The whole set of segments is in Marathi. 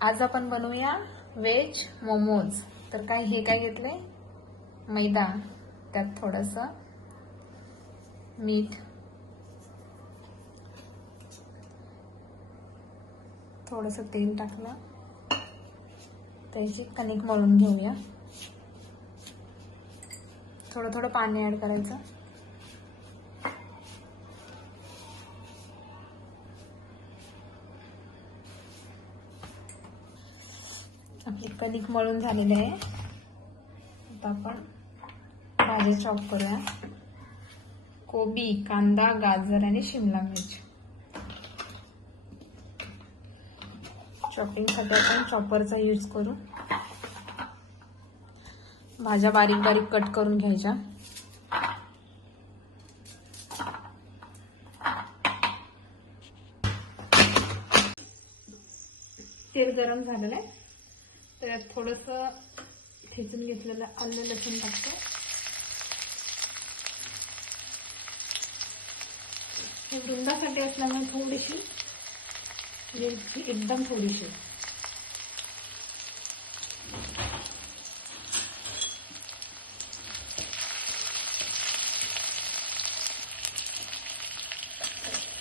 आज आपण बनवूया व्हेज मोमोज. तर हे काय घेतलंय, मैदा, त्यात थोडंसं मीठ, थोडंसं तेल टाकलं. त्याची कणिक मळून घेऊया. थोडं थोडं पाणी ऍड करायचं. आपली कणिक मळून झालेली आहे. आता आपण भाज्या चॉप करूया. कोबी, कांदा, गाजर आणि शिमला मिरची. चॉपिंगसाठी आपण चॉपरचा यूज करू. भाज्या बारीक बारीक कट करून घ्यायच्या. तेल गरम झालेलं आहे. त्यात थोडंसं ठेचून घेतलेलं आलं लसूण टाकतो. हे वृंदासाठी असल्यामुळे थोडीशी, एकदम थोडीशी.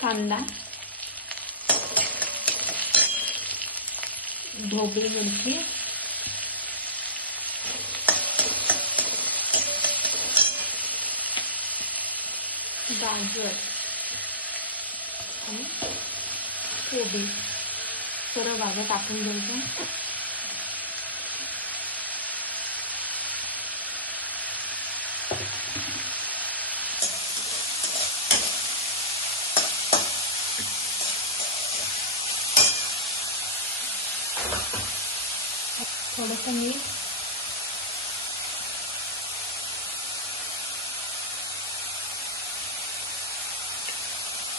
कांदा, ढोबळी मिरची, गाजर आणि कोबी सर्व भाज्या टाकून द्यायचं. थोडंसं मीठ,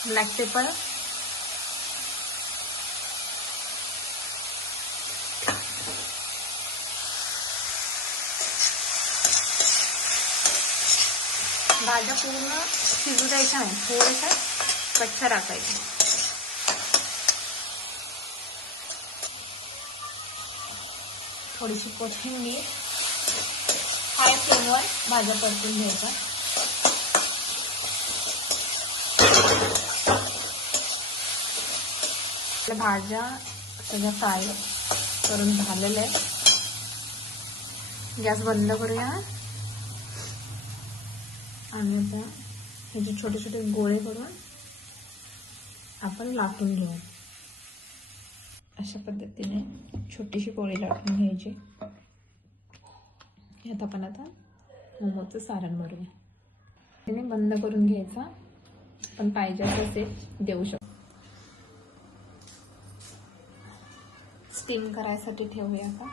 ब्लॅक पेपर, भाज्या पूर्ण शिजू द्यायच्या नाही, थोडंसं कच्च्या राखायचं. थोडीशी कोथिंबीर. हाय फ्लेमवर भाज्या परतून घ्यायच्या. भाज्या सगळ्या फ्राय करून झालेल्या आहे. गॅस बंद करूया आणि आता ह्याचे छोटे छोटे गोळे करून आपण लाटून घेऊ. अशा पद्धतीने छोटीशी पोळी लाटून घ्यायची. यात आपण आता मोमोचं सारण भरूया. त्याने बंद करून घ्यायचा. आपण पाहिजे असेल देऊ शकतो. स्टीम करायसाठी ठेवूया आता.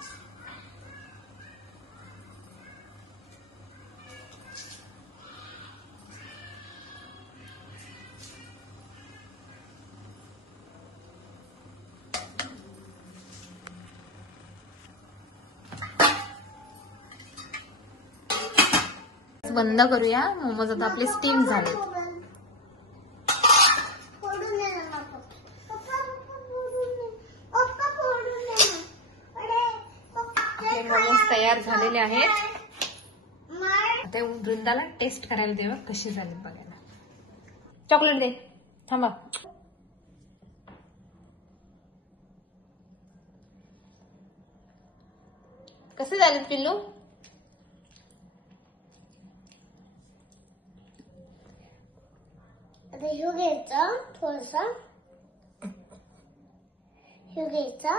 बंद करूया. मोमोज आता आपले स्टीम झाले. मोमोज तयार झालेले आहेत. आता वृंदाला टेस्ट करायला देवा कशी झाली बघायला. चॉकलेट दे, थांबा. कसे झाले पिल्लू? आता ह्यो घ्यायचा थोडासा, ह्यो घ्यायचा